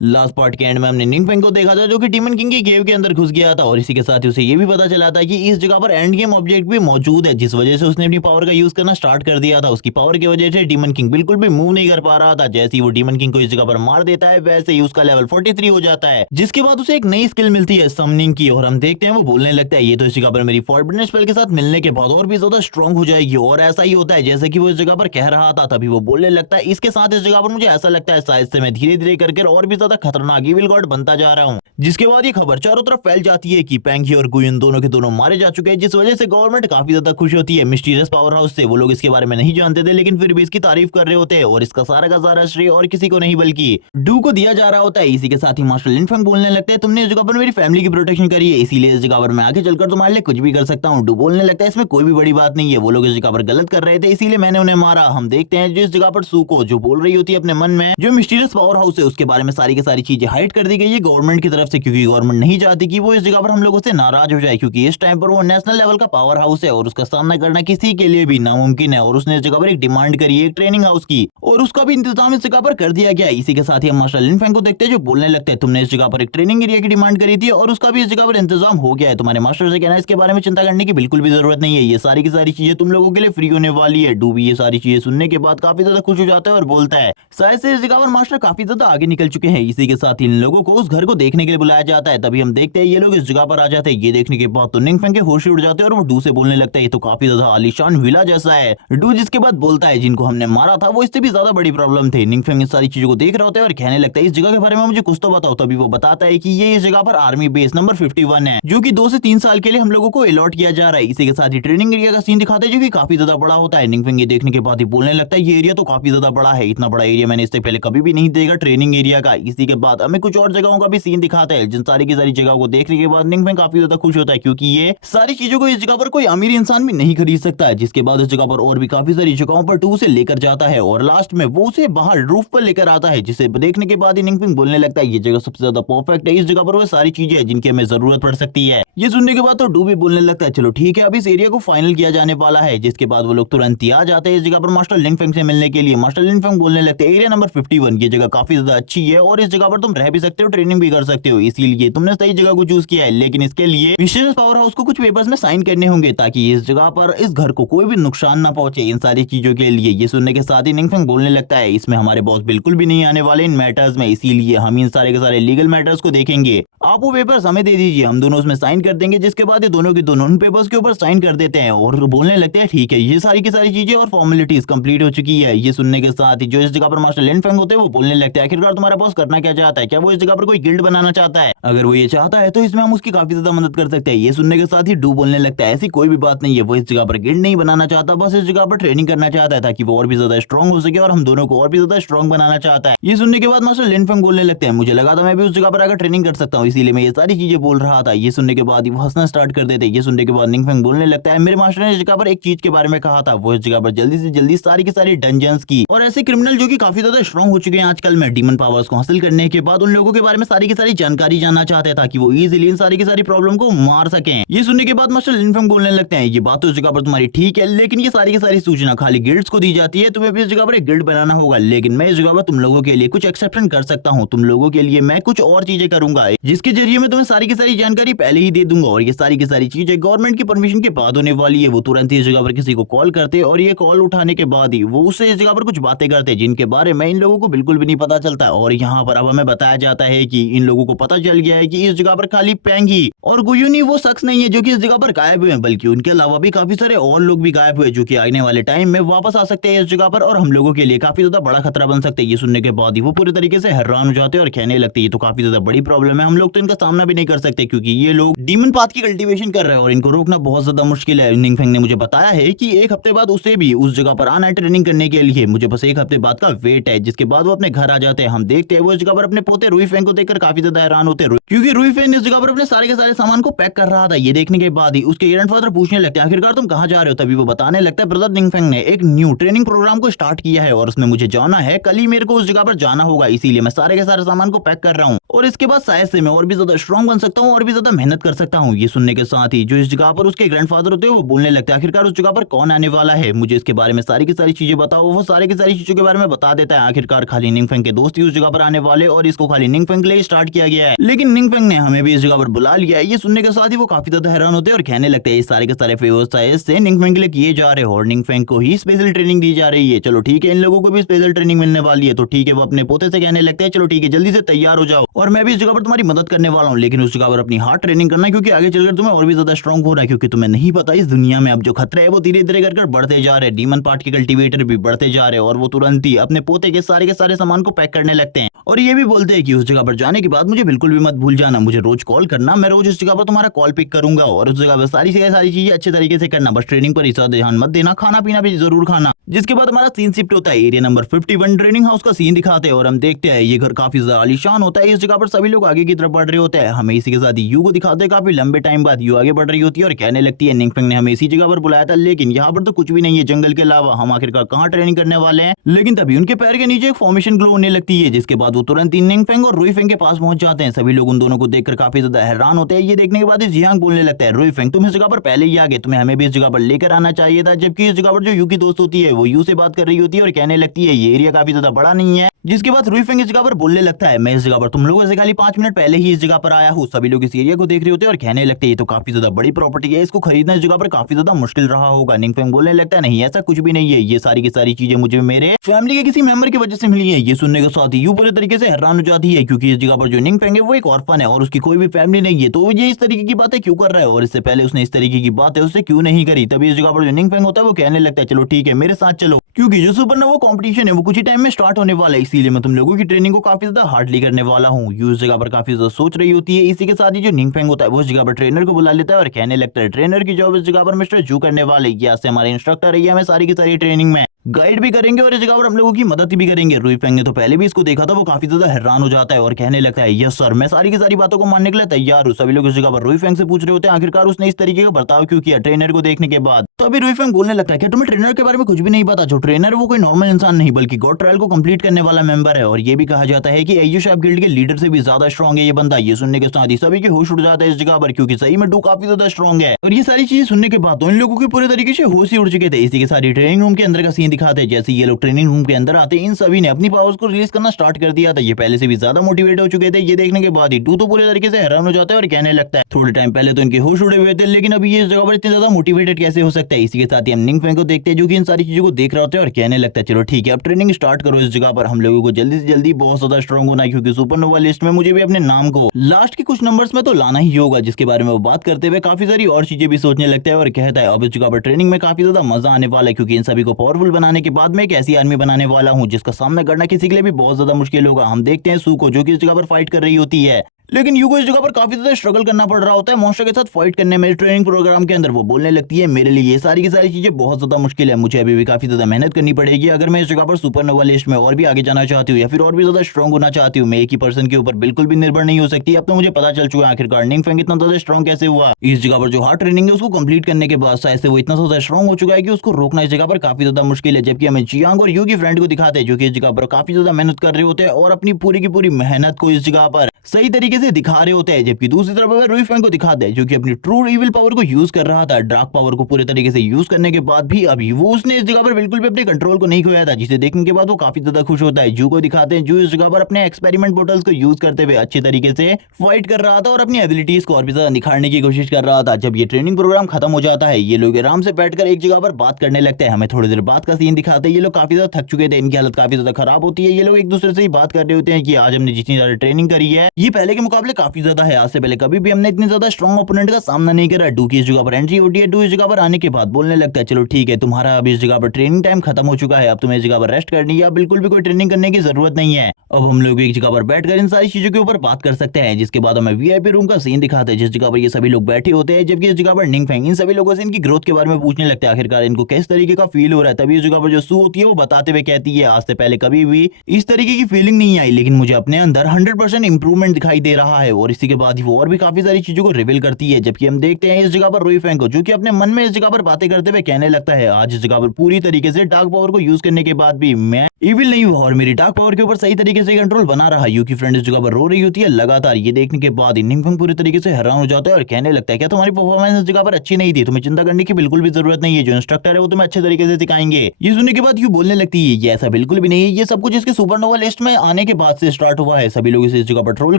Last part के and में हमने निंगफेंग को देखा था जो कि डीमन किंग की केव के अंदर घुस गया था और इसी के साथ ही उसे ये भी पता चला था कि इस जगह पर एंड गेम ऑब्जेक्ट भी मौजूद है, जिस वजह से उसने अपनी पावर का यूज करना स्टार्ट कर दिया था। उसकी पावर की वजह से डीमन किंग बिल्कुल भी मूव नहीं कर पा रहा था। जैसे ही वो डीमन किंग को इस जगह पर मार देता है वैसे ही उसका लेवल 43 हो जाता है, जिसके बाद उसे एक नई स्किल मिलती है समनिंग की और हम देखते हैं वो बोलने लगता है ये तो इस जगह पर मेरी फॉरबिडन स्पेल के साथ मिलने के बाद और भी ज्यादा स्ट्रॉन्ग हो जाएगी। और ऐसा ही होता है जैसे कि वो इस जगह पर कह रहा था, तभी वो बोलने लगता है इसके साथ इस जगह पर मुझे ऐसा लगता है शायद से मैं धीरे धीरे करके और भी ज्यादा खतरनाक इविल गॉड बनता जा रहा हूँ। जिसके बाद ये खबर चारों तरफ फैल जाती है कि पेंगी और गुयुन दोनों के दोनों मारे जा चुके हैं, जिस वजह से गवर्नमेंट काफी ज्यादा खुश होती है मिस्टीरियस पावर हाउस से। वो लोग इसके बारे में नहीं जानते थे लेकिन फिर भी इसकी तारीफ कर रहे होते हैं और इसका सारा का सारा श्रेय और किसी को नहीं बल्कि डू को दिया जा रहा होता है। इसी के साथ ही मास्टर लिनफेंग बोलने लगते हैं तुमने इस जगह पर मेरी फैमिली की प्रोटेक्शन करी है, इसीलिए इस जगह पर मैं आगे चलकर तुम्हारे लिए कुछ भी कर सकता हूँ। डू बोलने लगता है इसमें कोई भी बड़ी बात नहीं है, वो लोग इस जगह पर गलत कर रहे थे इसीलिए मैंने उन्हें मारा। हम देखते हैं जो इस जगह पर सुको जो बोल रही होती है अपने मन में जो मिस्टीरियस पावर हाउस है उसके बारे में सारी की सारी चीजें हाइड कर दी गई है गवर्नमेंट की तरफ से, क्योंकि गवर्नमेंट नहीं चाहती कि वो इस जगह पर हम लोगों से नाराज हो जाए, क्योंकि इस टाइम पर वो नेशनल लेवल का पावर हाउस है और उसका सामना करना किसी के लिए भी नामुमकिन है। और उसने इस जगह पर एक डिमांड करी है एक ट्रेनिंग हाउस की और उसका भी इंतजाम इस जगह पर कर दिया गया। इसी के साथ ही हम मास्टर लिनफेंग को देखते हैं जो बोलने लगते हैं तुमने इस जगह पर एक ट्रेनिंग एरिया की डिमांड करी थी और उसका भी इस जगह पर इंतजाम हो गया है। तुम्हारे मास्टर से कहना है इसके बारे में चिंता करने की बिल्कुल भी जरूरत नहीं है, ये सारी की सारी चीजें तुम लोगों के लिए फ्री होने वाली है। डू भी ये सारी चीजें सुनने के बाद काफी ज्यादा खुश हो जाता है और बोलता है शायद से इस जगह पर मास्टर काफी ज्यादा आगे निकल चुके हैं। इसी के साथ इन लोगों को उस घर को देखने के लिए बुलाया जाता है, तभी हम देखते हैं ये लोग इस जगह पर आ जाते हैं। ये देखने के बाद तो निंगफेंग के होश उड़ जाते हैं और वो डू से बोलने लगता है ये तो काफी ज्यादा आलीशान विला जैसा है। डू जिसके बाद बोलता है जिनको हमने मारा था वो इससे भी ज्यादा बड़ी प्रॉब्लम थे। निंगफेंग इस सारी चीजों को देख रहा होता है और कहने लगता है इस जगह के बारे में मुझे कुछ तो बताओ। तभी वो बताता है कि ये इस जगह पर आर्मी बेस नंबर 51 है जो कि 2 से 3 साल के लिए हम लोगों को अलॉट किया जा रहा है। इसी के साथ ही ट्रेनिंग एरिया का सीन दिखाते हैं जो कि काफी ज्यादा बड़ा होता है। निंगफेंग ये देखने के बाद ही बोलने लगता है ये एरिया तो काफी ज्यादा बड़ा है, इतना बड़ा एरिया मैंने इससे पहले कभी भी नहीं देखा ट्रेनिंग एरिया का। इसी के बाद हमें कुछ और जगहों का भी सीन दिखाता है जिन सारी की सारी जगहों को देखने के बाद निंगफेंग काफी ज्यादा खुश होता है, क्योंकि ये सारी चीजों को इस जगह पर कोई अमीर इंसान भी नहीं खरीद सकता है। जिसके बाद इस जगह पर और भी काफी सारी जगहों पर टू से लेकर जाता है और लास्ट में वो उसे बाहर रूफ पर लेकर आता है, जिसे देखने के बाद ही निंगफेंग बोलने लगता है ये जगह सबसे ज्यादा परफेक्ट है, इस जगह पर वो सारी चीजें हैं जिनकी हमें जरूरत पड़ सकती है। ये सुनने के बाद तो डू भी बोलने लगता है चलो ठीक है अब इस एरिया को फाइनल किया जाने वाला है। जिसके बाद वो लोग तुरंत ही आ जाते हैं इस जगह पर मास्टर लिनफेंग से मिलने के लिए। मास्टर लिनफेंग बोलने लगते हैं एरिया नंबर 51 ये जगह काफी ज्यादा अच्छी है और इस जगह पर तुम रह भी सकते हो ट्रेनिंग भी कर सकते हो, इसीलिए तुमने सही जगह को चूज किया है, लेकिन इसके लिए मिस्टीरियस पावर हाउस को कुछ पेपर्स में साइन करने होंगे ताकि इस जगह पर इस घर को कोई भी नुकसान ना पहुंचे इन सारी चीजों के लिए। ये सुनने के साथ ही निंगफेंग बोलने लगता है इसमें हमारे बॉस बिल्कुल भी नहीं आने वाले इन मैटर्स में, इसीलिए हम इन सारे के सारे लीगल मैटर्स को देखेंगे। आप वो पेपर्स हमें दे दीजिए, हम दोनों उसमें साइन कर देंगे। जिसके बाद ये दोनों के दोनों उन पेपर्स के ऊपर साइन कर देते हैं और बोलने लगते हैं ठीक है ये सारी की सारी चीजें और फॉर्मेलिटीज कंप्लीट हो चुकी है। ये सुनने के साथ ही जो इस जगह पर मास्टर लिनफेंग होते हैं वो बोलने लगते हैं आखिरकार तुम्हारा बॉस करना क्या चाहता है, क्या वो इस जगह पर कोई गिल्ड बनाना चाहता है? अगर वो ये चाहता है तो इसमें हम उसकी काफी ज्यादा मदद कर सकते हैं। ये सुनने के साथ ही डू बोलने लगता है ऐसी कोई भी बात नहीं है, वो इस जगह पर गिल्ड नहीं बनाना चाहता, बस इस जगह पर ट्रेनिंग करना चाहता है ताकि वो और भी ज्यादा स्ट्रॉन्ग हो सके और हम दोनों को और भी ज्यादा स्ट्रॉन्ग बनाना चाहता है। ये सुनने के बाद मास्टर लिनफेंग बोलने लगते हैं मुझे लगा था मैं भी उस जगह पर आकर ट्रेनिंग कर सकता हूँ, इसीलिए मैं ये सारी चीजें बोल रहा था। ये सुनने के बाद वो हंसना स्टार्ट कर देते। ये सुनने के बाद निंगफेंग बोलने लगता है मेरे मास्टर ने इस जगह पर एक चीज के बारे में कहा था, वो इस जगह पर जल्दी से जल्दी सारी की सारी डंजन्स की और ऐसे क्रिमिनल जो कि काफी ज्यादा स्ट्रॉन्ग हो चुके हैं आजकल में डीमन पावर्स को हासिल करने के बाद उन लोगों के बारे में सारी की सारी जानकारी जानना चाहते हैं ताकि वो इजीली इन सारी की सारी प्रॉब्लम को मार सकें। ये सुनने के बाद मास्टर लिनफेंग बोलने लगते हैं ये बात तो इस जगह पर तुम्हारी ठीक है, लेकिन ये सारी की सारी सूचना खाली गिल्ड्स को दी जाती है, तुम्हें भी इस जगह पर एक गिल्ड बनाना होगा, लेकिन मैं इस जगह पर तुम लोगों के लिए कुछ एक्सेप्शन कर सकता हूँ। तुम लोगों के लिए मैं कुछ और चीजें करूंगा जिसके जरिए मैं तुम्हें सारी की सारी जानकारी पहले ही दे दूंगा और ये सारी की सारी चीजें गवर्नमेंट की परमिशन के बाद होने वाली है। वो तुरंत ही इस जगह पर किसी को कॉल करते और ये कॉल उठाने के बाद ही वो उससे इस जगह पर कुछ बातें करते जिनके बारे में इन लोगों को बिल्कुल भी नहीं पता चलता। और यहाँ पर अब हमें बताया जाता है कि इन लोगों को पता चल गया है कि इस जगह पर खाली पेंगी और गुयुन ही वो शख्स नहीं है जो कि इस जगह पर गायब हुए हैं, बल्कि उनके अलावा भी काफी सारे और लोग भी गायब हुए जो कि आने वाले टाइम में वापस आ सकते हैं इस जगह पर और हम लोगों के लिए काफी ज्यादा बड़ा खतरा बन सकते हैं। ये सुनने के बाद ही वो पूरी तरीके से हैरान हो जाते हैं और कहने लगते हैं ये तो काफी ज्यादा बड़ी प्रॉब्लम है, हम लोग तो इनका सामना भी नहीं कर सकते क्योंकि ये लोग डीमन पाथ की कल्टीवेशन कर रहे हैं और इनको रोकना बहुत ज्यादा मुश्किल है। निंगफेंग ने मुझे बताया है कि एक हफ्ते बाद उसे भी उस जगह पर आना है ट्रेनिंग करने के लिए, मुझे बस एक हफ्ते बाद का वेट है। जिसके बाद वो अपने घर आ जाते हैं। हम देखते हैं वो इस जगह पर अपने पोते रुईफेंग को देखकर काफी ज्यादा हैरान होते हैं क्योंकि रुईफेंग इस जगह पर अपने सारे के सारे सामान को पैक कर रहा था। ये देखने के बाद ही उसके ग्रैंडफादर पूछने लगते हैं आखिरकार तुम कहाँ जा रहे हो? तभी वो बताने लगता है ब्रदर निंगफेंग ने एक न्यू ट्रेनिंग प्रोग्राम को स्टार्ट किया है और उसमें मुझे जाना है, कल ही मेरे को उस जगह पर जाना होगा, इसीलिए मैं सारे के सारे सामान को पैक कर रहा हूँ और इसके बाद शायद से मैं और भी ज्यादा स्ट्रॉन्ग बन सकता हूँ और भी ज्यादा मेहनत कर सकता हूँ। ये सुनने के साथ ही जो इस जगह पर उसके ग्रैंडफादर होते हैं वो बोलने लगता है आखिरकार उस जगह पर कौन आने वाला है, मुझे इसके बारे में सारी की सारी चीजें बताओ। वो सारी की सारी चीजों के बारे में बता देता है। आखिरकार खाली निंगफेंग के दोस्त ही उस जगह पर आने वाले और इसको खाली निंगफेंग के लिए स्टार्ट किया गया है, लेकिन निंगफेंग ने हमें भी इस जगह पर बुला लिया है। ये सुनने के साथ ही वो काफी ज्यादा हैरान होते हैं और कहने लगते हैं ये सारे के सारे फेवर्स शायद से निंगफेंग के लिए किए जा रहे हैं और निंगफेंग को ही स्पेशल ट्रेनिंग दी जा रही है। चलो ठीक है, इन लोगों को भी स्पेशल ट्रेनिंग मिलने वाली है। तो ठीक है, वो अपने पोते से कहने लगते हैं चलो ठीक है जल्दी से तैयार हो जाओ और मैं भी इस जगह पर तुम्हारी मदद करने वाला हूँ, लेकिन उस जगह पर अपनी हार्ड ट्रेनिंग करना क्योंकि आगे चलकर तुम्हें और भी ज्यादा स्ट्रॉन्ग हो रहा है। क्योंकि तुम्हें नहीं पता इस दुनिया में अब जो खतरे है वो धीरे धीरे कर बढ़ते जा रहे हैं। डीमन पार्ट के कल्टीवेटर भी बढ़ते जा रहे हैं और वो तुरंत ही अपने पोते के सारे सामान को पैक करने लगते हैं और ये भी बोलते हैं कि उस जगह पर जाने के बाद मुझे बिल्कुल भी मत भूल जाना, मुझे रोज कॉल करना, मैं रोज इस जगह पर तुम्हारा कॉल पिक करूंगा और उस जगह पर सारी चीजें अच्छे तरीके से करना, बस ट्रेनिंग पर ज्यादा ध्यान मत देना, खाना पीना भी जरूर खाना। जिसके बाद हमारा सीन शिफ्ट होता है एरिया नंबर 51 ट्रेनिंग हाउस का सीन दिखाते हैं और हम देखते हैं ये घर काफी ज्यादा आलीशान होता है। इस जगह पर सभी लोग आगे की तरफ बढ़ रहे होते हैं। हमें इसी के साथ यू को दिखाते हैं काफी लंबे टाइम बाद यू आगे बढ़ रही होती है और कहने लगती है निंगफेंग ने हमें इसी जगह पर बुलाया था, लेकिन यहाँ पर तो कुछ भी नहीं है जंगल के अलावा, हम आखिरकार कहाँ ट्रेनिंग करने वाले हैं। लेकिन तभी उनके पैर के नीचे एक फॉर्मेशन ग्लो होने लगती है, जिसके बाद वो तुरंत ही निंगफेंग और रुईफेंग के पास पहुंच जाते हैं। सभी लोग उन दोनों को देखकर काफी ज्यादा हैरान होते हैं। ये देखने के बाद जियांग बोलने लगता है रुईफेंग तुम इस जगह पर पहले ही आ गए, तुम्हें हमें भी इस जगह पर लेकर आना चाहिए था। जबकि इस जगह पर जो यू की दोस्त होती है वो यू से बात कर रही होती है और कहने लगती है ये एरिया काफी ज्यादा बड़ा नहीं है। जिसके बाद रुईफेंग इस जगह पर बोलने लगता है मैं इस जगह पर तुम लोगों से खाली 5 मिनट पहले ही इस जगह पर आया हूँ। सभी लोग इस एरिया को देख रहे होते हैं और कहने लगते हैं ये तो काफी ज्यादा बड़ी प्रॉपर्टी है, इसको खरीदना इस जगह पर काफी ज्यादा मुश्किल रहा होगा। निंगफेंग बोलने लगता है नहीं ऐसा कुछ भी नहीं है, ये सारी की सारी चीजें मुझे मेरे फैमिली के किसी मेंबर की वजह से मिली है। ये सुनने के साथ यू पूरे तरीके से हैरान हो जाती है क्योंकि इस जगह पर जो निंगफेंग है वो एक ऑर्फन है और उसकी कोई भी फैमिली नहीं है, तो ये इस तरीके की बातें क्यों कर रहा है और इससे पहले उसने इस तरीके की बातें उससे क्यों नहीं करी। तभी इस जगह पर जो निंगफेंग होता है वो कहने लगता है चलो ठीक है मेरे साथ चलो, क्योंकि जो सुपरनोवा कंपटीशन है वो कुछ ही टाइम में स्टार्ट होने वाला है, इसीलिए मैं तुम लोगों की ट्रेनिंग को काफी ज्यादा हार्डली करने वाला हूँ। यू इस जगह पर काफी ज्यादा सोच रही होती है। इसी के साथ ही जो निंगफेंग होता है वो इस जगह पर ट्रेनर को बुला लेता है और कहने लगता है ट्रेनर की जॉब इस जगह पर मिस्टर जू करने वाले, यहाँ से हमारे इंस्ट्रक्टर है, हमें सारी की सारी ट्रेनिंग में गाइड भी करेंगे और इस जगह पर हम लोगों की मदद भी करेंगे। रुईफेंग ने तो पहले भी इसको देखा था, वो काफी ज्यादा हैरान हो जाता है और कहने लगता है यस सर मैं सारी की सारी बातों को मानने के लिए तैयार हूँ। सभी लोग इस जगह पर रुईफेंग से पूछ रहे होते हैं आखिरकार उसने इस तरीके का बर्ताव क्यों किया ट्रेनर को देखने के बाद। तो अभी रुईफेंग बोलने लगता है क्या तुम्हें ट्रेनर के बारे में कुछ भी नहीं पता, जो ट्रेनर वो कोई नॉर्मल इंसान नहीं बल्कि गॉड ट्रायल को कंप्लीट करने वाला मेंबर है और ये भी कहा जाता है कि एयू गिल्ड के लीडर से भी ज्यादा स्ट्रॉन्ग है ये बंदा। ये सुनने के साथ ही सभी के होश उड़ जाता है इस जगह पर, क्योंकि सही में डू काफी ज्यादा स्ट्रॉन्ग है। और ये सारी चीजें सुनने के बाद तो इन लोगों के पूरे तरीके से होश ही उड़ चुके थे। इसी के साथ ट्रेनिंग रूम के अंदर का सीन दिखाते हैं। जैसे ये लोग ट्रेनिंग रूम के अंदर आते इन सभी ने अपनी पावर्स को रिलीज करना स्टार्ट कर दिया था। ये पहले से भी ज्यादा मोटिवेट हो चुके थे। ये देखने के बाद ही डू तो पूरे तरीके से हैरान हो जाता है और कहने लगता है थोड़े टाइम पहले तो इनके होश उड़े हुए थे, लेकिन अभी ये इस जगह पर इतने ज्यादा मोटिवेटेड कैसे हो सकता है। इसी के साथ ही हम निंगफेंग को देखते हैं जो कि इन सारी चीजों को देख रहा होता है और कहने लगता है चलो ठीक है अब ट्रेनिंग स्टार्ट करो इस जगह पर, हम लोगों को जल्दी से जल्दी बहुत ज्यादा स्ट्रॉन्ग होना है क्योंकि सुपरनोवा लिस्ट में मुझे भी अपने नाम को लास्ट के कुछ नंबर्स में तो लाना ही होगा। जिसके बारे में वो बात करते हुए काफी सारी और चीजें भी सोचने लगता है और कहता है अब इस जगह पर ट्रेनिंग में काफी ज्यादा मजा आने वाला है क्योंकि इन सभी को पावरफुल बनाने के बाद मैं एक ऐसी आर्मी बनाने वाला हूँ जिसका सामना करना किसी के लिए भी बहुत ज्यादा मुश्किल होगा। हम देखते हैं सू को जो कि इस जगह पर फाइट कर रही होती है, लेकिन यू को इस जगह पर काफी ज्यादा स्ट्रगल करना पड़ रहा होता है मॉन्स्टर के साथ फाइट करने में ट्रेनिंग प्रोग्राम के अंदर। वो बोलने लगती है मेरे लिए ये सारी की सारी चीजें बहुत ज्यादा मुश्किल है, मुझे अभी भी काफी ज्यादा मेहनत करनी पड़ेगी अगर मैं इस जगह पर सुपरनोवा लिस्ट में और भी आगे जाना चाहती हूँ या फिर और भी ज्यादा स्ट्रॉन्ग होना चाहती हूँ। मैं एक ही पर्सन के ऊपर बिल्कुल भी निर्भर नहीं हो सकती। अब तो मुझे पता चल चुका है आखिरकार निंगफेंग इतना ज्यादा स्ट्रॉन्ग कैसे हुआ। इस जगह पर जो हार्ड ट्रेनिंग है उसको कंप्लीट करने के बाद शायद से वो इतना ज्यादा स्ट्रॉन्ग हो चुका है कि उसको रोकना इस जगह पर काफी ज्यादा मुश्किल है। जबकि हमें जियांग और यू की फ्रेंड को दिखाते हैं जो कि इस जगह पर काफी ज्यादा मेहनत कर रहे होते हैं और अपनी पूरी की पूरी मेहनत को इस जगह पर सही तरीके से दिखा रहे होते हैं। जबकि दूसरी तरफ अगर रुईफेंग को दिखाते हैं जो कि अपनी ट्रू इविल पावर को यूज कर रहा था, डार्क पावर को पूरे तरीके से यूज करने के बाद भी अभी वो उसने इस जगह पर बिल्कुल भी अपने कंट्रोल को नहीं खोया था, जिसे देखने के बाद वो काफी ज्यादा खुश होता है। जू को दिखाते हैं जो इस जगह पर अपने एक्सपेरिमेंट बोटल्स को यूज करते हुए अच्छे तरीके से फाइट कर रहा था और अपनी एबिलिटीज को और भी ज्यादा निखारने की कोशिश कर रहा था। जब ये ट्रेनिंग प्रोग्राम खत्म हो जाता है ये लोग आराम से बैठकर एक जगह पर बात करने लगते हैं। हमें थोड़ी देर बाद का सीन दिखाते हैं। ये लोग काफी ज्यादा थक चुके थे, इनकी हालत काफी ज्यादा खराब होती है। ये लोग एक दूसरे से ही बात कर रहे होते हैं कि आज हमने जितनी ज्यादा ट्रेनिंग करी है ये पहले के मुकाबले काफी ज्यादा है। आज से पहले कभी भी हमने इतने ज्यादा स्ट्रॉन्ग ओपोनेंट का सामना नहीं करा। डू की इस जगह पर एंट्री होती है। डू इस जगह पर आने के बाद बोलने लगता है चलो ठीक है तुम्हारा अब इस जगह पर ट्रेनिंग टाइम खत्म हो चुका है, अब तुम्हें इस जगह पर रेस्ट करनी है, बिल्कुल भी कोई ट्रेनिंग करने की जरूरत नहीं है। अब हम लोग एक जगह पर बैठकर इन सारी चीजों के ऊपर बात कर सकते हैं। जिसके बाद हमें वीआईपी रूम का सीन दिखाते हैं जिस जगह पर ये सभी लोग बैठे होते हैं। जबकि इस जगह पर निंगफेंग इन सभी लोगों से इनकी ग्रोथ के बारे में पूछने लगते हैं आखिरकार इनको किस तरीके का फील हो रहा है। तभी इस जगह पर जो सू होती है वो बताते हुए कहती है आज से पहले कभी भी इस तरीके की फीलिंग नहीं आई, लेकिन मुझे अपने अंदर 100% इंप्रूवमेंट इम्प्रूवमेंट दिखाई दे रहा है और इसी के बाद ही वो और भी काफी सारी चीजों को रिवील करती है। जबकि हम देखते हैं इस जगह पर रुई फैंग को, जो कि अपने मन में इस जगह पर बातें करते हुए कहने लगता है आज इस जगह पर पूरी तरीके से डार्क पावर को यूज करने के बाद भी मैं इविल नहीं हुआ और मेरी डार्क पावर के ऊपर सही तरीके से कंट्रोल बना रहा। यूकी फ्रेंड इस जगह पर रो रही होती है लगातार। ये देखने के बाद निंगफंग पूरी तरीके से हैरान हो जाता है और कहने लगता है क्या तुम्हारी परफॉर्मेंस इस जगह पर अच्छी नहीं थी, तुम्हें चिंता करने की बिल्कुल भी जरूरत नहीं है, जो इंस्ट्रक्टर है वो तुम्हें अच्छे तरीके से सिखाएंगे। ये सुनने के बाद यू बोलने लगती है ये ऐसा बिल्कुल भी नहीं है, ये सब कुछ इसके सुपरनोवा लिस्ट में आने के बाद से स्टार्ट हुआ है। सभी लोग इसे इस जगह पर ट्रोल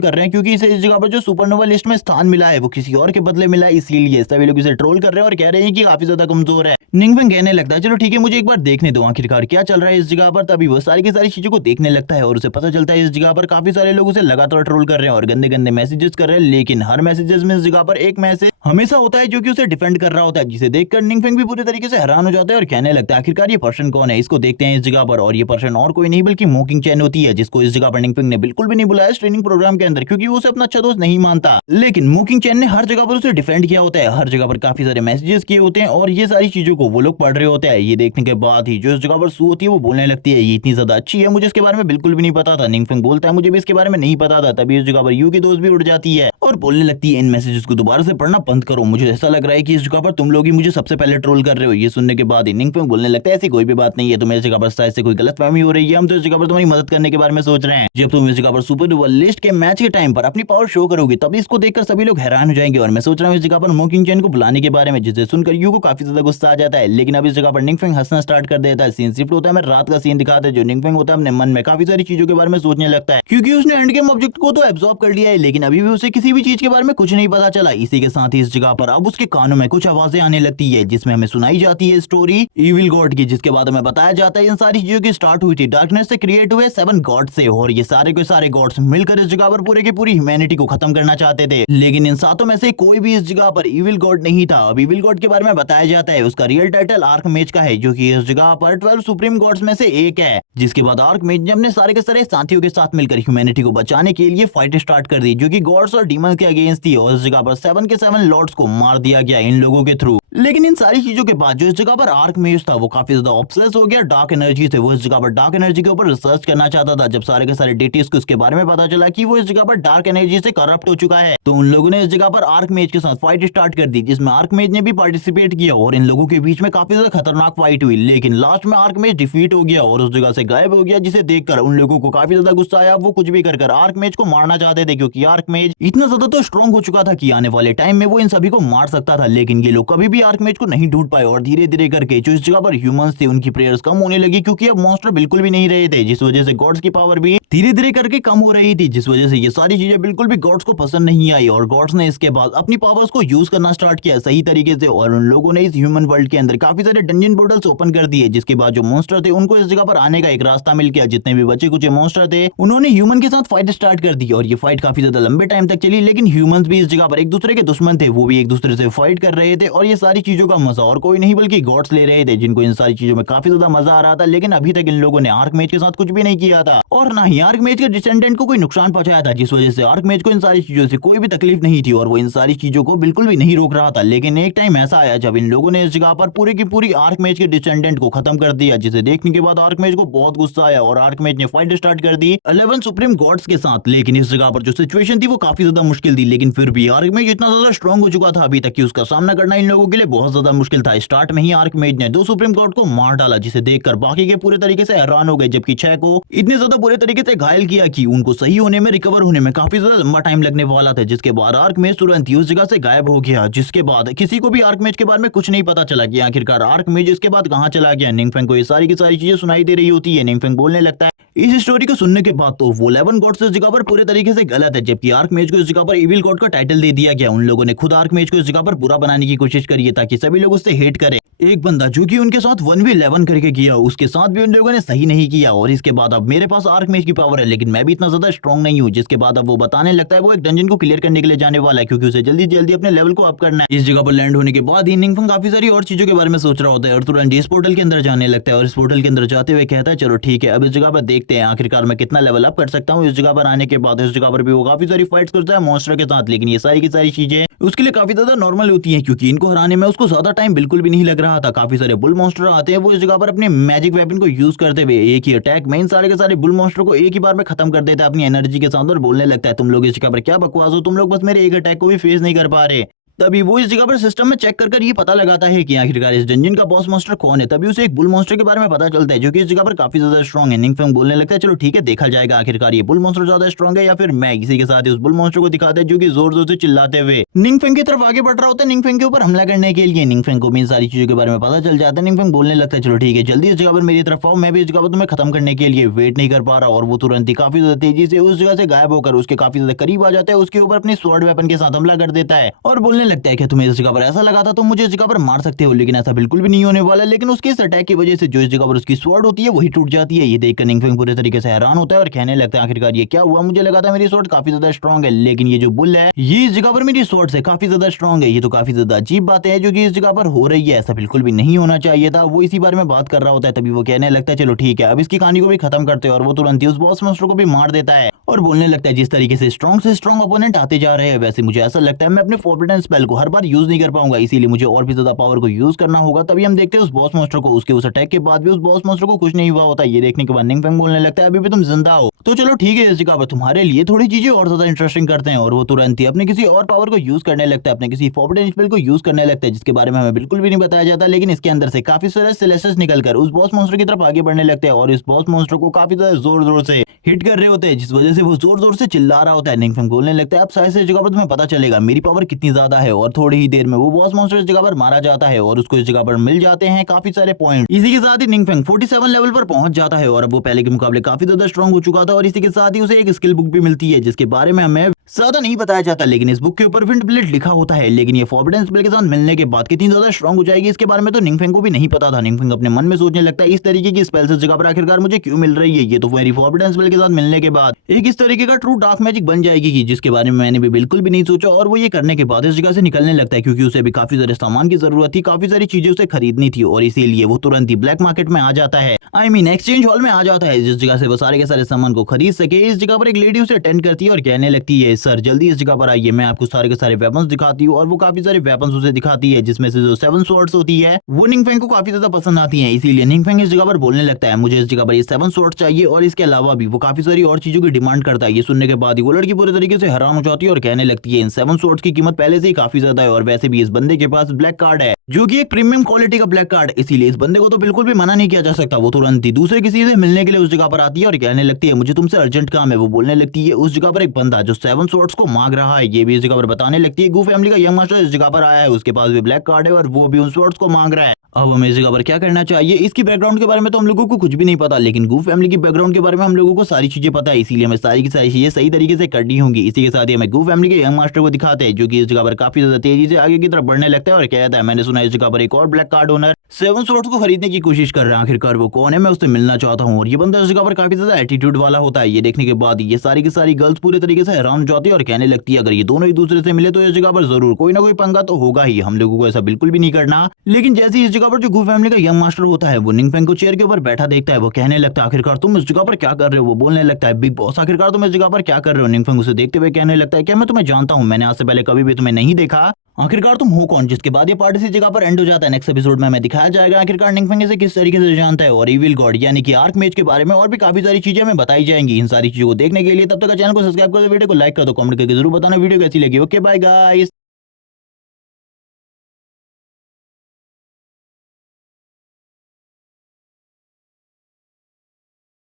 कर रहे हैं क्योंकि इसे इस जगह पर जो सुपरनोवा लिस्ट में स्थान मिला है वो किसी और के बदले मिला है, इसीलिए सभी लोग इसे ट्रोल कर रहे हैं और कह रहे हैं कि काफी ज्यादा कमजोर है। निंगफंग कहने लगता है चलो ठीक है मुझे एक बार देखने दो आखिरकार क्या चल रहा है इस जगह पर। तभी वो सारी की सारी चीजों को देखने लगता है और उसे पता चलता है इस जगह पर काफी सारे लोग उसे लगातार ट्रोल कर रहे हैं और गंदे गंदे मैसेजेस कर रहे हैं, लेकिन हर मैसेजेस में इस जगह पर एक मैसेज हमेशा होता है जो कि उसे डिफेंड कर रहा होता है, जिसे देखकर निंगफंग भी पूरी तरीके से हैरान हो जाता है और कहने लगता है आखिरकार ये पर्सन कौन है। इसको देखते हैं इस जगह पर और ये पर्सन और कोई नहीं बल्कि मोकिंग चैन होती है, जिसको इस जगह पर निंगफंग ने बिल्कुल भी नहीं बुलाया इस ट्रेनिंग प्रोग्राम के अंदर क्योंकि वो उसे अपना अच्छा दोस्त नहीं मानता। लेकिन मोकिंग चैन ने हर जगह पर उसे डिफेंड किया होता है, हर जगह पर काफी सारे मैसेजेस किए होते हैं और ये सारी चीजों को वो लोग पढ़ रहे होते हैं। ये देखने के बाद ही जो इस जगह पर सू होती है वो बोलने लगती है ये इतनी ज्यादा अच्छी है, मुझे इसके बारे में बिल्कुल भी नहीं पता था। निंगफंग बोलता है मुझे भी इसके बारे में नहीं पता था। तभी इस जगह पर यू की दोस्त भी उड़ जाती है और बोलने लगती है इन मैसेजेस को दोबारा से पढ़ना बंद करो, मुझे ऐसा लग रहा है कि इस जगह पर तुम लोग ही मुझे सबसे पहले ट्रोल कर रहे हो। ये सुनने के बाद निंगफंग बोलने लगता है ऐसी कोई भी बात नहीं है, तुम्हें इस जगह पर शायद से कोई गलतफहमी हो रही है, हम तो इस जगह पर तुम्हारी मदद करने के बारे में सोच रहे हैं। जब तुम इस जगह पर सुपर लिस्ट के मैच के टाइम पर अपनी पावर शो करोगे तभी इसको देखकर सभी लोग हैरान हो जाएंगे और मैं सोच रहा हूँ इस जगह पर मोकिंग चैन को बुलाने के बारे में, जिसे सुनकर यू को काफी ज्यादा गुस्सा आ जाता है। लेकिन अब इस जगह पर निंगफंग हंसना स्टार्ट कर देता है। सीन शिफ्ट होता है, मैं रात का सीन दिखाता है जो निंगफंग होता है अपने मन में काफी सारी चीजों के बारे में सोचने लगता है क्योंकि उसने एंड गेम ऑब्जेक्ट को तो एब्जॉर्ब कर लिया है, लेकिन अभी भी उसे किसी भी चीज के बारे में कुछ नहीं पता चला। इसी के साथ ही इस जगह पर अब उसके कानों में कुछ आवाजें आने लगती है जिसमें हमें सुनाई जाती है स्टोरी इविल गॉड की, जिसके बाद हमें बताया जाता है इन सारी चीजों की स्टार्ट हुई थी डार्कनेस से क्रिएट हुए 7 गॉड से और ये सारे के सारे गॉड्स मिलकर इस जगह पर पूरे की पूरी ह्यूमैनिटी को खत्म करना चाहते थे। लेकिन इन सातों में से कोई भी इस जगह पर इविल गॉड नहीं था। अब इविल गॉड के बारे में बताया जाता है उसका रियल टाइटल आर्कमेज का है जो कि इस जगह पर 12 सुप्रीम गॉड्स में से एक है। जिसके बाद आर्कमेज ने अपने सारे के सारे साथियों के साथ मिलकर ह्यूमैनिटी को बचाने के लिए फाइट स्टार्ट कर दी जो कि गॉड्स और डीमंस के अगेंस्ट थी और इस जगह पर 7 के 7 लॉर्ड्स को मार दिया गया इन लोगों के थ्रू। लेकिन इन सारी चीजों के बाद जो इस जगह पर आर्कमेज था वो काफी ज्यादा ऑब्सेस हो गया डार्क एनर्जी से। वो इस जगह पर डार्क एनर्जी के ऊपर रिसर्च करना चाहता था। जब सारे के सारे डेटिस को इसके बारे में पता चला कि वो इस जगह पर डार्क एनर्जी से करप्ट हो चुका है तो उन लोगों ने इस जगह पर आर्कमेज के साथ फाइट स्टार्ट कर दी, जिसमें आर्कमेज ने भी पार्टिसिपेट किया और इन लोगों के बीच में काफी ज्यादा खतरनाक फाइट हुई। लेकिन लास्ट में आर्कमेज डिफीट हो गया और उस जगह से गायब हो गया, जिसे देखकर उन लोगों को काफी ज्यादा गुस्सा आया। वो कुछ भी कर आर्कमेज को मारना चाहते थे क्योंकि आर्कमेज इतना ज्यादा तो स्ट्रॉन्ग हो चुका था कि आने वाले टाइम में वो इन सभी को मार सकता था। लेकिन ये लोग कभी भी आर्कमेज को नहीं ढूंढ पाए और धीरे धीरे करके जो इस जगह पर ह्यूमंस थे उनकी प्रेयर्स कम होने लगी क्योंकि अब मॉन्स्टर बिल्कुल भी नहीं रहे थे, जिस वजह से गॉड्स की पावर भी धीरे धीरे करके कम हो रही थी, जिस वजह से ये सारी चीजें बिल्कुल भी गॉड्स को पसंद नहीं आई और गॉड्स ने इसके बाद अपनी पावर्स को यूज करना स्टार्ट किया सही तरीके से और उन लोगों ने इस ह्यूमन वर्ल्ड के अंदर काफी सारे डंजन पोर्टल्स ओपन कर दिए। जिसके बाद जो मॉन्स्टर थे उनको इस जगह पर आने का एक रास्ता मिल गया। जितने भी बचे कुछ मॉन्स्टर थे उन्होंने ह्यूमन के साथ फाइट स्टार्ट कर दी और ये फाइट काफी ज्यादा लंबे टाइम तक चली। लेकिन ह्यूमंस भी इस जगह पर एक दूसरे के दुश्मन थे, वो भी एक दूसरे से फाइट कर रहे थे और ये सारी चीजों का मजा और कोई नहीं बल्कि गॉड्स ले रहे थे, जिनको इन सारी चीजों में काफी ज्यादा मजा आ रहा था। लेकिन अभी तक इन लोगों ने आर्कमेज के साथ कुछ भी नहीं किया था और ना ही आर्कमेज के डिसेंडेंट को कोई नुकसान पहुंचाया था, जिस वजह से आर्कमेज को इन सारी चीजों से कोई भी तकलीफ नहीं थी और वो इन सारी चीजों को बिल्कुल भी नहीं रोक रहा था। लेकिन एक टाइम ऐसा आया जब इन लोगों ने इस जगह पर पूरी की पूरी आर्कमेज के डिसेंडेंट को खत्म कर दिया, जिसे देखने के बाद आर्कमेज को बहुत गुस्सा आया और आर्कमेज ने फाइट स्टार्ट कर दी 11 सुप्रीम गॉड्स के साथ। लेकिन इस जगह पर जो सिचुएशन थी वो काफी ज्यादा मुश्किल थी, लेकिन फिर भी आर्कमेज इतना ज्यादा स्ट्रॉन्ग हो चुका था अभी तक कि उसका सामना करना इन लोगों के लिए बहुत ज्यादा मुश्किल था। स्टार्ट में ही आर्कमेज ने 2 सुप्रीम गॉड को मार डाला, जिसे देखकर बाकी के पूरे तरीके से हैरान हो गए, जबकि 6 को इतने ज्यादा बुरे तरीके से घायल किया कि उनको सही होने में रिकवर होने में काफी ज्यादा लंबा टाइम लगने वाला था। जिसके बाद आर्कमेज तुरंत ही उस जगह से गायब हो गया। जिसके बाद किसी को भी आर्कमेज के बारे में कुछ नहीं पता चला कि आखिरकार आर्कमेज इसके बाद कहां चला गया। निंगफेंग को ये सारी की सारी चीजें सुनाई दे रही होती है। निंगफेंग बोलने लगता है इस स्टोरी को सुनने के बाद तो वो 11 गॉड्स इस जगह पर पूरे तरीके से गलत है, जबकि आर्कमेज को इस जगह पर इविल गॉड का टाइटल दे दिया गया। उन लोगों ने खुद आर्कमेज को इस जगह पर बुरा बनाने की कोशिश करी है ताकि सभी लोग उससे हेट करें। एक बंदा जो कि उनके साथ 1v11 करके किया, उसके साथ भी उन लोगों ने सही नहीं किया और इसके बाद अब मेरे पास आर्कमेज की पावर है लेकिन मैं भी इतना ज्यादा स्ट्रॉन्ग नहीं हूँ। जिसके बाद अब वो बताने लगता है वो एक डंजन को क्लियर करने के लिए जाने वाला है क्योंकि उसे जल्दी जल्दी अपने लेवल को अप करना है। इस जगह पर लैंड होने के बाद ही निंगफेंग काफी सारी और चीजों के बारे में सोच रहा होता है और तुरंत इस पोर्टल के अंदर जाने लगता है और इस पोर्टल के अंदर जाते हुए कहता है चलो ठीक है अब इस जगह पर देखते हैं आखिरकार मैं कितना लेवल अप कर सकता हूँ। इस जगह पर आने के बाद इस जगह पर भी वो काफी सारी फाइट्स करता है मॉन्स्टर के साथ, लेकिन ये सारी की सारी चीजें उसके लिए काफी ज्यादा नॉर्मल होती है क्योंकि इनको हराने में उसको ज्यादा टाइम बिल्कुल भी नहीं लग रहा रहा था। काफी सारे बुल मॉन्स्टर आते हैं, वो इस जगह पर अपने मैजिक वेपन को यूज करते हुए एक ही अटैक में इन सारे के सारे बुल मॉन्स्टर को एक ही बार में खत्म कर देता है अपनी एनर्जी के साथ और बोलने लगता है तुम लोग इस जगह पर क्या बकवास हो, तुम लोग बस मेरे एक अटैक को भी फेस नहीं कर पा रहे। तभी वो इस जगह पर सिस्टम में चेक कर ये पता लगाता है कि आखिरकार इस डंजन का बॉस मॉन्स्टर कौन है। तभी उसे एक बुल मॉन्स्टर के बारे में पता चलता है जो कि इस जगह पर काफी ज्यादा स्ट्रॉन्ग है। निंगफेंग बोलने लगता है चलो ठीक है देखा जाएगा आखिरकार ये बुल मॉन्स्टर ज्यादा स्ट्रॉन्ग है या फिर मैं। इसी के साथ ही उस बुल मॉन्स्टर को दिखाता है जो कि जोर जोर से चिल्लाते हुए निंगफेंग की तरफ आगे बढ़ रहा होता है निंगफेंग के ऊपर हमला करने के लिए। निंगफेंग को भी इन सारी चीजों के बारे में पता चल जाता है। निंगफेंग बोलने लगता है चलो ठीक है जल्दी इस जगह पर मेरी तरफ आओ, मैं भी इस जगह पर तुम्हें खत्म करने के लिए वेट नहीं कर पा रहा। और वो तुरंत ही काफी ज्यादा तेजी से उस जगह से गायब होकर उसके काफी ज्यादा करीब आ जाता है, उसके ऊपर अपनी स्वॉर्ड वेपन के साथ हमला कर देता है और बोलने लगता है कि तुम्हें इस जगह पर ऐसा लगा था तुम मुझे इस जगह पर मार सकते हो, लेकिन ऐसा बिल्कुल भी नहीं होने वाला। लेकिन उसके इस अटैक की वजह से जो इस जगह पर उसकी स्वॉर्ड होती है वही टूट जाती है। ये देखकर निंगफेंग पूरे तरीके से हैरान होता है और कहने लगता है आखिरकार ये क्या हुआ, मुझे लगा था मेरी स्वॉर्ड काफी ज्यादा स्ट्रॉन्ग है, लेकिन ये जो बुल है ये इस जगह पर मेरी स्वॉर्ड से काफी ज्यादा स्ट्रॉन्ग है। ये तो काफी ज्यादा अजीब बात है जो कि इस जगह पर हो रही है, ऐसा बिल्कुल भी नहीं होना चाहिए था। वो इसी बारे में बात कर रहा होता है। तभी वो कहने लगता है चलो ठीक है अब इसकी कहानी को भी खत्म करते हैं और वो तुरंत ही उस बॉस मॉन्स्टर को भी मार देता है और बोलने लगता है जिस तरीके से स्ट्रॉन्ग अपोनेंट आते जा रहे हैं वैसे मुझे ऐसा लगता है मैं अपने फॉरबिडन स्पेल को हर बार यूज नहीं कर पाऊंगा, इसीलिए मुझे और भी ज्यादा पावर को यूज करना होगा। तभी हम देखते हैं उस बॉस मॉन्स्टर को, उसके उस अटैक के बाद भी उस बॉस मॉन्स्टर को कुछ नहीं हुआ होता। ये देखने के बाद निंगफेंग बोलने लगता है अभी भी तुम जिंदा हो तो चलो ठीक है इस जगह पर तुम्हारे लिए थोड़ी चीजें और ज्यादा इंटरेस्टिंग करते हैं। और वो तुरंत ही अपने किसी और पावर को यूज करने लगता है, अपने किसी फॉरबिडन स्पेल को यूज करने लगता है जिसके बारे में हमें बिल्कुल भी नहीं बताया जाता, लेकिन इसके अंदर से काफी सारे सेलेस्टस निकलकर उस बॉस मॉन्स्टर की तरफ आगे बढ़ने लगते हैं और इस बॉस मॉन्स्टर को काफी ज्यादा जोर जोर से हिट कर रहे होते हैं, जिस वजह से वो जोर जोर से चिल्ला रहा होता है। निंगफेंग बोलने लगता है अब शायद से इस जगह पर तुम्हें पता चलेगा मेरी पावर कितनी ज्यादा है। और थोड़ी ही देर में वो बॉस मॉन्स्टर इस जगह पर मारा जाता है और उसको इस जगह पर मिल जाते हैं काफी सारे पॉइंट। इसी के साथ ही निंगफेंग 47 लेवल पर पहुंच जाता है और अब वो पहले के मुकाबले काफी ज्यादा स्ट्रॉन्ग हो चुका था। और इसी के साथ ही उसे एक स्किल बुक भी मिलती है जिसके बारे में हमें ज्यादा नहीं बताया जाता, लेकिन इस बुक के ऊपर विंड ब्लेड लिखा होता है। लेकिन ये फॉरबिडन स्पेल के साथ मिलने के बाद कितनी ज्यादा स्ट्रॉन्ग हो जाएगी इसके बारे में तो निंगफेंग को भी नहीं पता था। निंगफेंग अपने मन में सोचने लगता है इस तरीके की स्पेल इस जगह पर आखिरकार मुझे क्यों मिल रही है, ये तो मेरी फॉरबिडन स्पेल के साथ मिलने के बाद एक इस तरीके का ट्रू डार्क मैजिक बन जाएगी जिसके बारे में मैंने भी बिल्कुल भी नहीं सोचा। और वो ये करने के बाद इस जगह से निकलने लगता है क्योंकि उसे भी काफी सारे सामान की जरूरत थी, काफी सारी चीजें उसे खरीदनी थी और इसीलिए वो तुरंत ही ब्लैक मार्केट में आ जाता है, आई मीन एक्सचेंज हॉल में आ जाता है जिस जगह से वो सारे के सारे सामान को खरीद सके। इस जगह पर एक लेडी उसे अटेंड करती है और कहने लगती है सर जल्दी इस जगह पर आइए, मैं आपको सारे के सारे वेपन्स दिखाती हूँ। और वो काफी सारे वेपन्स उसे दिखाती है जिसमें से जो 7 स्वॉर्ड्स होती है वो निंगफेंग को काफी ज्यादा पसंद आती है, इसीलिए निंगफेंग इस जगह पर बोलने लगता है मुझे इस जगह पर ये 7 स्वॉर्ड्स चाहिए और इसके अलावा भी वो काफी सारी और चीजों की डिमांड करता है। ये सुनने के बाद ही वो लड़की पूरे तरीके से हैरान हो जाती है और कहने लगती है इन 7 स्वॉर्ड्स की कीमत पहले से ही काफी ज्यादा है और वैसे भी इस बंदे के पास ब्लैक कार्ड है जो कि एक प्रीमियम क्वालिटी का ब्लैक कार्ड, इसीलिए इस बंदे को तो बिल्कुल भी मना नहीं किया जा सकता। वो तुरंत ही दूसरे किसी से मिलने के लिए उस जगह पर आती है और कहने लगती है मुझे तुमसे अर्जेंट काम है। वो बोलने लगती है उस जगह पर एक बंदा जो 7 स्वॉर्ड्स को मांग रहा है, ये भी इस जगह पर बताने लगती है गू फैमिली का यंग मास्टर इस जगह पर आया है, उसके पास भी ब्लैक कार्ड है और वो भी उन स्वॉर्ड्स को मांग रहा है। अब हमें इस जगह पर क्या करना चाहिए, इसकी बैकग्राउंड के बारे में तो हम लोगों को कुछ भी नहीं पता, लेकिन गू फैमिली की बैकग्राउंड के बारे में हम लोगों को सारी चीजें पता है, इसीलिए हमें सारी की सारी चीजें सही तरीके से करनी होंगी। इसी के साथ ही हमें गू फैमिली के यंग मास्टर को दिखाते हैं जो कि इस जगह पर काफी ज्यादा तेजी से आगे की तरफ बढ़ने लगता है और कहता है मैंने सुना इस जगह पर एक और ब्लैक कार्ड ओनर 7 स्वॉर्ड्स को खरीदने की कोशिश कर रहा है, आखिरकार वो कौन है, मैं उससे मिलना चाहता हूँ। और ये बंदा इस जगह पर काफी ज्यादा एटीट्यूड वाला होता है। ये देखने के बाद ये सारी की सारी गर्ल्स पूरे तरीके से हैरान हो जाती है और कहने लगती है अगर ये दोनों एक दूसरे से मिले तो इस जगह पर जरूर कोई ना कोई पंगा तो होगा ही, हम लोगों को ऐसा बिल्कुल भी नहीं करना। लेकिन जैसे ही इस जगह पर जो गू फैमिली का यंग मास्टर होता है वो निंगफेंग को चेयर के ऊपर बैठा देखता है, वो कहने लगता है आखिरकार तुम इस जगह पर क्या कर रहे हो। वो बोलने लगता है बिग बॉस आखिरकार तुम इस जगह पर क्या कर रहे हो। निंगफेंग उसे देखते हुए कहने लगता है क्या मैं तुम्हें जानता हूँ, मैंने आज से पहले कभी भी तुम्हें नहीं देखा, आखिरकार तुम हो कौन। जिसके बाद ये पार्ट इसी जगह पर एंड हो जाता है। नेक्स्ट एपिसोड में हमें दिखाया जाएगा आखिरकार निंगफेंग इसे किस तरीके से जानता है और इविल गॉड यानी कि आर्क मेज के बारे में और भी काफी सारी चीजें हमें बताई जाएंगी। इन सारी चीजों को देखने के लिए तब तक चैनल को सब्सक्राइब कर दो, वीडियो को लाइक कर दो, कमेंट करके जरूर बताना वीडियो कैसी लगी। Okay bye guys.